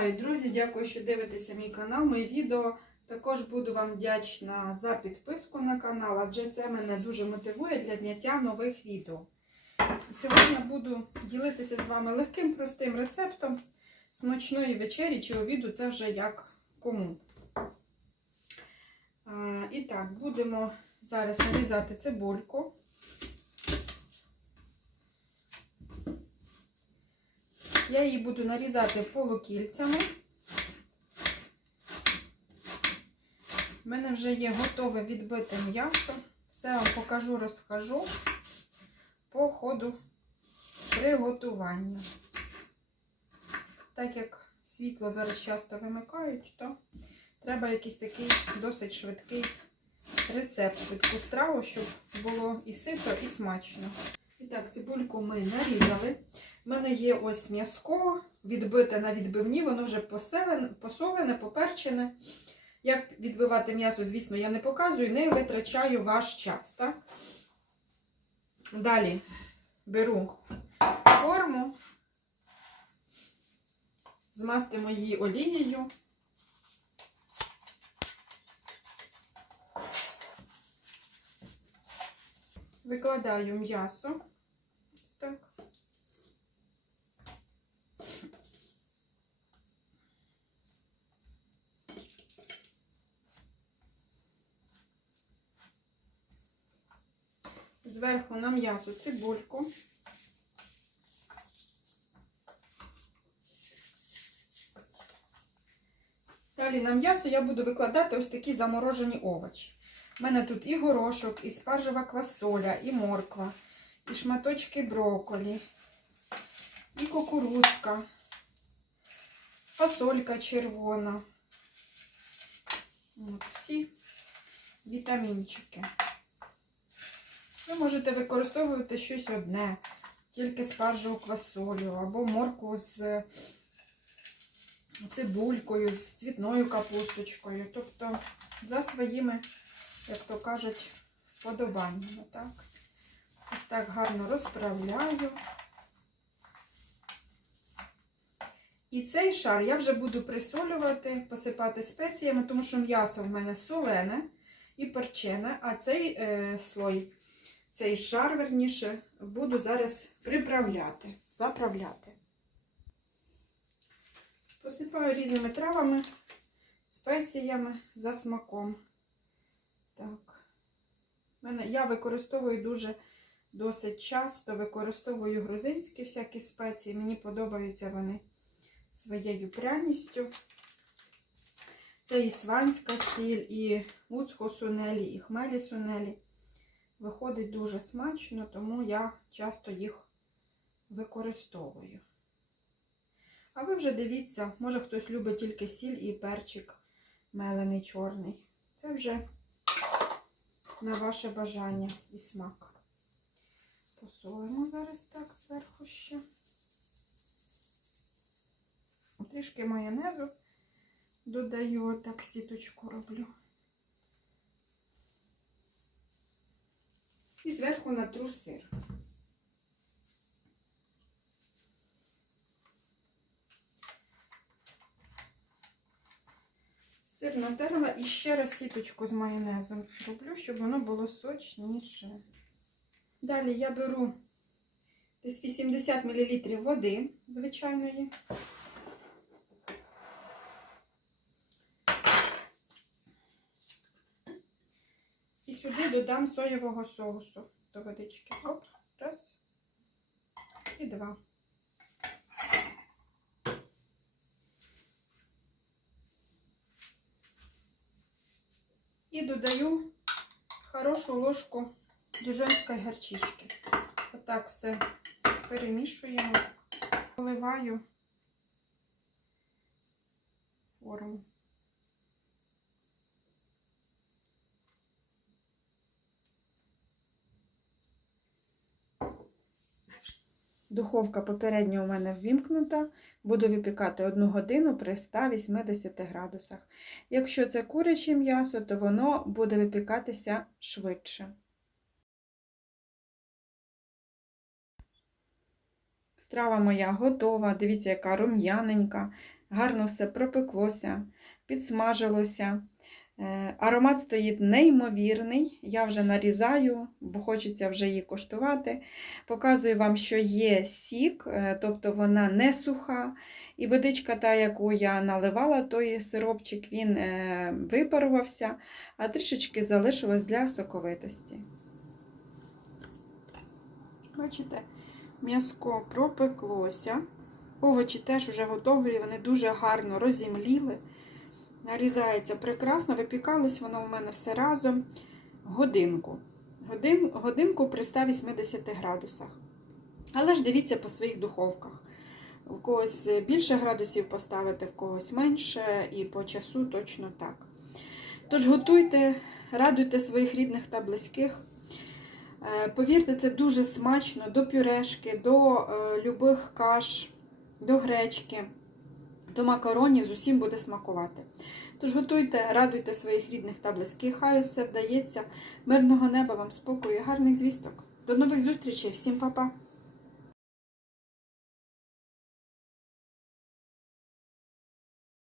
Вітаю, друзі! Дякую, що дивитеся мій канал, мої відео. Також буду вам вдячна за підписку на канал, адже це мене дуже мотивує для зняття нових відео. Сьогодні буду ділитися з вами легким простим рецептом смачної вечері чи обіду, це вже як кому. І так, будемо зараз нарізати цибульку. Я її буду нарізати полукільцями. У мене вже є готове відбите м'ясо. Все вам покажу, розкажу по ходу приготування. Так як світло зараз часто вимикають, то треба якийсь такий досить швидкий рецепт, швидку страву, щоб було і сито, і смачно. І так, цибульку ми нарізали. У мене є ось м'язко, відбите на відбивні, воно вже посолене, поперчене. Як відбивати м'ясо, звісно, я не показую, не витрачаю ваш час. Так? Далі беру форму, змастимо її олією. Викладаю м'ясо. Так. Зверху на м'ясо цибульку. Далі на м'ясо я буду викладати ось такі заморожені овочі. У мене тут і горошок, і спаржева квасоля, і морква, і шматочки брокколі, і кукурузка, фасолька червона. От, всі вітамінчики. Ви можете використовувати щось одне, тільки спаржеву квасолю, або морку з цибулькою, з цвітною капусточкою. Тобто за своїми, як то кажуть, вподобаннями. Так? Ось так гарно розправляю. І цей шар я вже буду присолювати, посипати спеціями, тому що м'ясо в мене солене і перчене, а цей е, слой, цей шар, верніше, буду зараз приправляти, заправляти. Посипаю різними травами, спеціями за смаком. Так. Мене, я використовую дуже досить часто, використовую грузинські всякі спеції. Мені подобаються вони своєю пряністю. Це і сванська сіль, і уцхо сунелі, і хмелі сунелі. Виходить дуже смачно, тому я часто їх використовую. А ви вже дивіться, може хтось любить тільки сіль і перчик мелений чорний. Це вже на ваше бажання і смак. Посолимо зараз так зверху ще. Трішки майонезу додаю, отак сіточку роблю. Зверху натру сир. Сир натерла і ще раз сіточку з майонезом роблю, щоб воно було сочніше. Далі я беру десь 80 мл води звичайної. І сюди додам соєвого соусу до водички. Оп, раз і два. І додаю хорошу ложку діжонської гарчички. Отак все перемішуємо, поливаю форму. Духовка попередньо у мене ввімкнута. Буду випікати 1 годину при 180 градусах. Якщо це куряче м'ясо, то воно буде випікатися швидше. Страва моя готова. Дивіться, яка рум'яненька, гарно все пропеклося, підсмажилося. Е, Аромат стоїть неймовірний. Я вже нарізаю, бо хочеться вже її коштувати. Показую вам, що є сік, е, тобто вона не суха. І водичка, та, яку я наливала, той сиропчик, він е, випарувався, а трішечки залишилось для соковитості. Бачите, м'яско пропеклося. Овочі теж вже готові, вони дуже гарно розімліли. Нарізається прекрасно, випікалось воно у мене все разом годинку. Годин, годинку при 180 градусах. Але ж дивіться по своїх духовках. У когось більше градусів поставити, в когось менше, і по часу точно так. Тож готуйте, радуйте своїх рідних та близьких. Е, Повірте, це дуже смачно до пюрешки, до е, любих каш, до гречки, до макаронів з усім буде смакувати. Тож готуйте, радуйте своїх рідних та близьких, хай все вдається. Мирного неба вам спокою, і гарних звісток. До нових зустрічей, всім па-па!